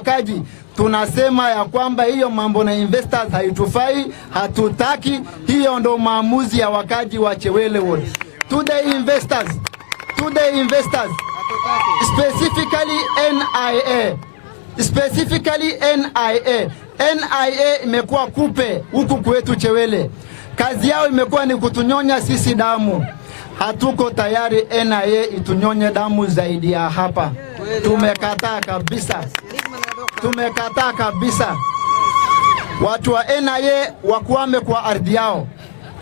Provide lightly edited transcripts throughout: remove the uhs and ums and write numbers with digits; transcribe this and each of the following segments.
wakaji tunasema ya kwamba hiyo mambo na investors haitufai, hatutaki. Hiyo ndo maamuzi ya wakaji wa Chewele Ward. To the investors, specifically NIA imekuwa kupe huku kwetu Chewele. Kazi yao imekuwa ni kutunyonya sisi damu. Hatuko tayari NIA itunyonye damu zaidi ya hapa. Tumekataa kabisa. Watu wa NIA wakuame kwa ardhi yao.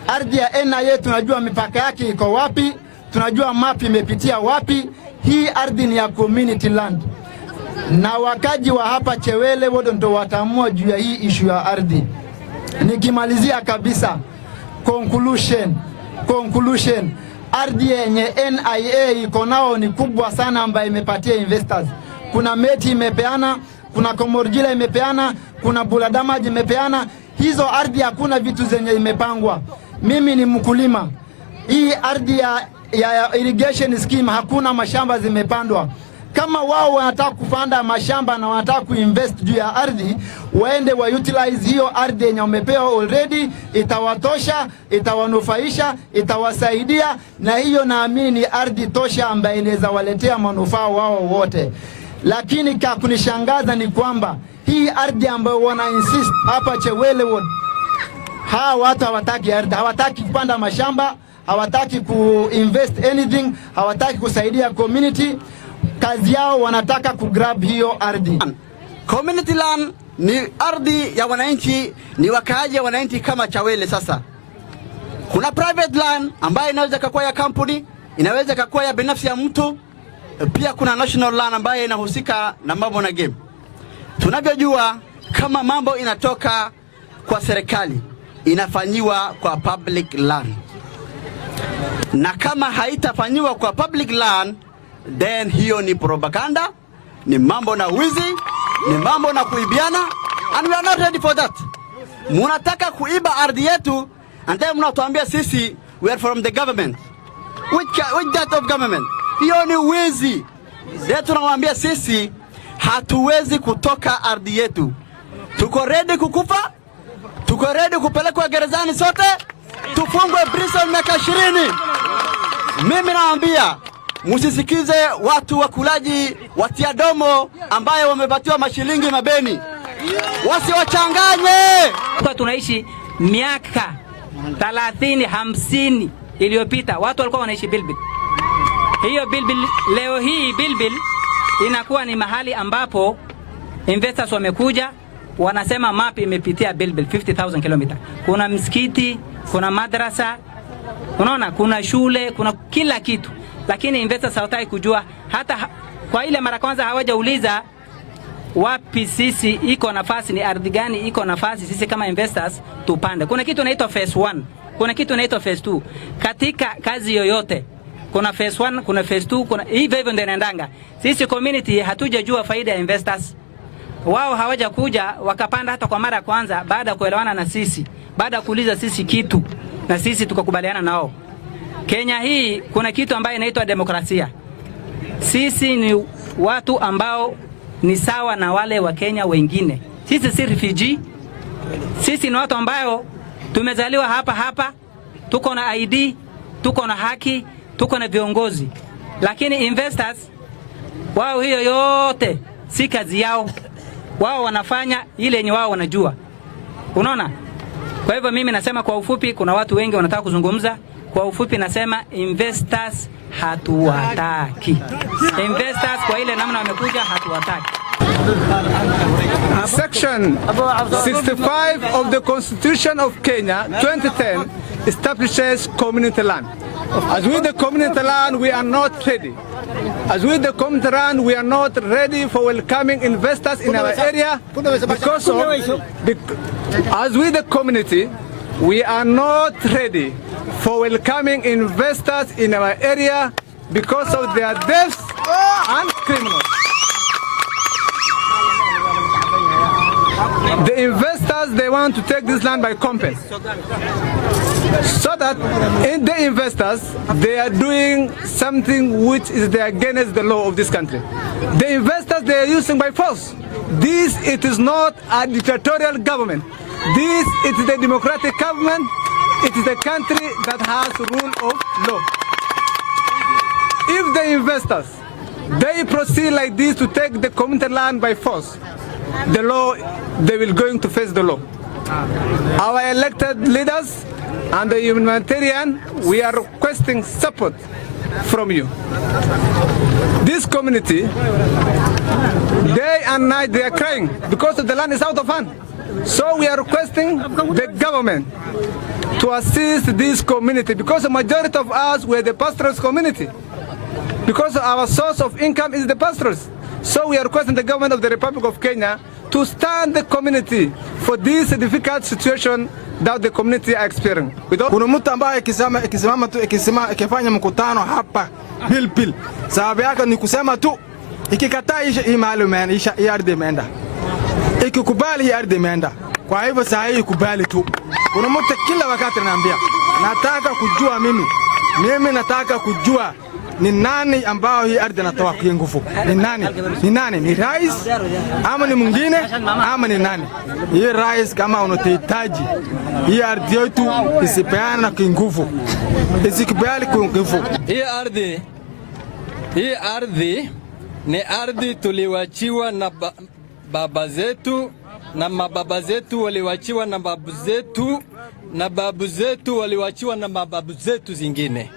Ardhi ya NIA tunajua mipaka yake iko wapi, tunajua map imepitia wapi. Hii ardhi ni ya community land. Na wakaji wa hapa Chewele wote ndo wataamua juu ya hii issue ya ardhi. Nikimalizia kabisa, conclusion. Ardhi yenye NIA iko nao ni kubwa sana ambayo imepatia investors. Kuna Meti imepeana, kuna Komorjila imepeana, kuna Buladamaji imepeana. Hizo ardhi hakuna vitu zenye imepangwa. Mimi ni mkulima. Hii ardhi ya irrigation scheme hakuna mashamba zimepandwa. Kama wao wanataka kupanda mashamba na wanataka kuinvest juu ya ardhi, waende wa utilize hiyo ardhi yenye wamepewa already. Itawatosha, itawanufaisha, itawasaidia, na hiyo naamini ni ardhi tosha ambayo inaweza waletea manufaa wao wote. Lakini kunishangaza ni kwamba hii ardhi ambayo wana insist hapa Chewele Ward, hawa watu hawataki ardhi, hawataki kupanda mashamba, hawataki kuinvest anything, hawataki kusaidia community. Kazi yao wanataka kugrab hiyo ardhi. Community land ni ardhi ya wananchi, ni wakaaji ya wananchi kama Chewele. Sasa kuna private land ambayo inaweza kuwa ya kampuni, inaweza kuwa ya binafsi ya mtu. Pia kuna national land ambayo inahusika na mambo na game. Tunavyojua kama mambo inatoka kwa serikali, inafanyiwa kwa public land. Na kama haitafanyiwa kwa public land, then hiyo ni propaganda, ni mambo na wizi, ni mambo na kuibiana, and we are not ready for that. Munataka kuiba ardhi yetu, and then mnatuambia sisi we are from the government. Which that of government? Hiyo ni wizi. Leo tunawaambia sisi hatuwezi kutoka ardhi yetu. Tuko ready kukufa, tuko ready kupelekwa gerezani sote, tufungwe prison miaka 20. Mimi nawaambia musisikize watu wakulaji watia domo ambaye wamepatiwa mashilingi mabeni. Wasiwachanganye. Tunaishi miaka 30-50 iliyopita watu walikuwa wanaishi Bilbil. Hiyo Bilbil leo hii Bilbil inakuwa ni mahali ambapo investors wamekuja wanasema map imepitia Bilbil 50,000 km. Kuna msikiti, kuna madrasa, unaona, kuna shule, kuna kila kitu. Lakini investors hawataka kujua, hata kwa ile mara kwanza hawajauliza wapi sisi iko nafasi, ni ardhi gani iko nafasi sisi kama investors tupande. Kuna kitu inaitwa phase 1, kuna kitu inaitwa phase 2. Katika kazi yoyote kuna phase 1, kuna phase 2, kuna hivyo ndio inaendanga. Sisi community hatujajua faida ya investors. Wao hawaja kuja wakapanda hata kwa mara ya kwanza baada ya kuelewana na sisi, baada ya kuuliza sisi kitu na sisi tukakubaliana nao. Kenya hii kuna kitu ambayo inaitwa demokrasia. Sisi ni watu ambao ni sawa na wale wa Kenya wengine. Sisi si refugee. Sisi ni watu ambao tumezaliwa hapa, tuko na ID, tuko na haki, tuko na viongozi. Lakini investors wao hiyo yote si kazi yao. Wao wanafanya ile yenye wao wanajua. Unaona? Kwa hivyo mimi nasema kwa ufupi, kuna watu wengi wanataka kuzungumza. Kwa ufupi nasema investors hatuwataki. Investors kwa ile namna wamekuja hatuwataki. Section 65 of the Constitution of Kenya 2010 establishes community land. As with the community land, we are not ready. As with the community land, we are not ready for welcoming investors in our area because of as with the community, we are not ready for welcoming investors in our area because of their thefts and criminals. The investors, they want to take this land by compass. So that in the investors, they are doing something which is against the law of this country. The investors, they are using by force. This, it is not a dictatorial government. This, it is a democratic government. It is a country that has rule of law. If the investors, they proceed like this to take the community land by force, the law, they will going to face the law. Our elected leaders and the humanitarian, we are requesting support from you. This community, day and night, they are crying because the land is out of hand. So we are requesting the government to assist this community because the majority of us were the pastoralist community. Because our source of income is the pastors. So we are requesting the government of the Republic of Kenya to stand the community for this difficult situation that the community are experiencing. Kuna mtu ambaye ikifanya mkutano hapa Pilipili, sababu yake ni kusema tu ikikataa hii mahali imeenda, hii ardhi imeenda. Ikikubali hii ardhi imeenda. Kwa hivyo saa hii ikubali tu. Kuna mtu kila wakati ananiambia, nataka kujua mimi nataka kujua ni nani ambao hii ardhi anatoa kwa nguvu. Ni nani? Ni nani? Ni rais ama ni mwingine ama ni nani? Hii rais kama unatahitaji hii ardhi yetu isipeane kwa nguvu. Isikubali kwa nguvu. Hii ardhi ni ardhi tuliwachiwa na baba zetu, na mababa zetu waliwachiwa na babu zetu, na babu zetu waliwachiwa na mababu zetu zingine.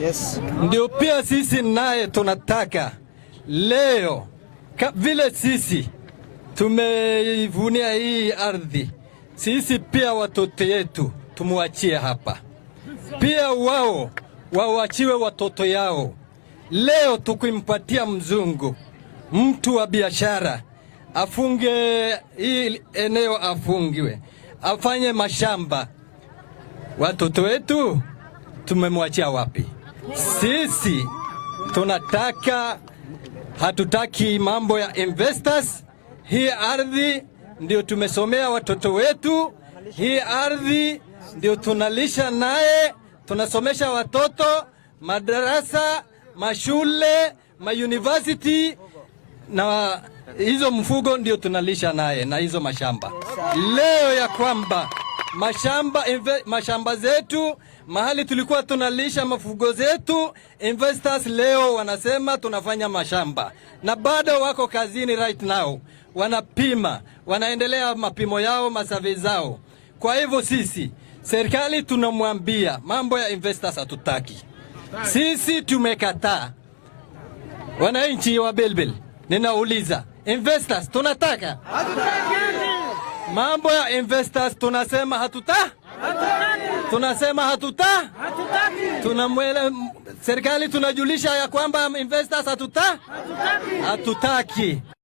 Yes. Ndio pia sisi naye tunataka leo vile sisi tumeivunia hii ardhi, sisi pia watoto yetu tumuachie hapa, pia wao wawachiwe watoto yao. Leo tukimpatia mzungu, mtu wa biashara, afunge hii eneo, afungiwe, afanye mashamba, watoto wetu tumemwachia wapi? Sisi tunataka, hatutaki mambo ya investors. Hii ardhi ndio tumesomea watoto wetu, hii ardhi ndio tunalisha naye, tunasomesha watoto, madarasa, mashule, mauniversity, na hizo mfugo ndio tunalisha naye na hizo mashamba. Leo ya kwamba mashamba zetu, mahali tulikuwa tunalisha mafugo zetu, investors leo wanasema tunafanya mashamba, na bado wako kazini right now, wanapima, wanaendelea mapimo yao, masurvey zao. Kwa hivyo sisi serikali tunamwambia mambo ya investors hatutaki. Sisi tumekataa. Wananchi wa Bilbil, ninauliza, investors tunataka? Mambo ya investors tunasema hatutaki. Tunasema hatutaki. Serikali tunajulisha ya kwamba investors hatutaki.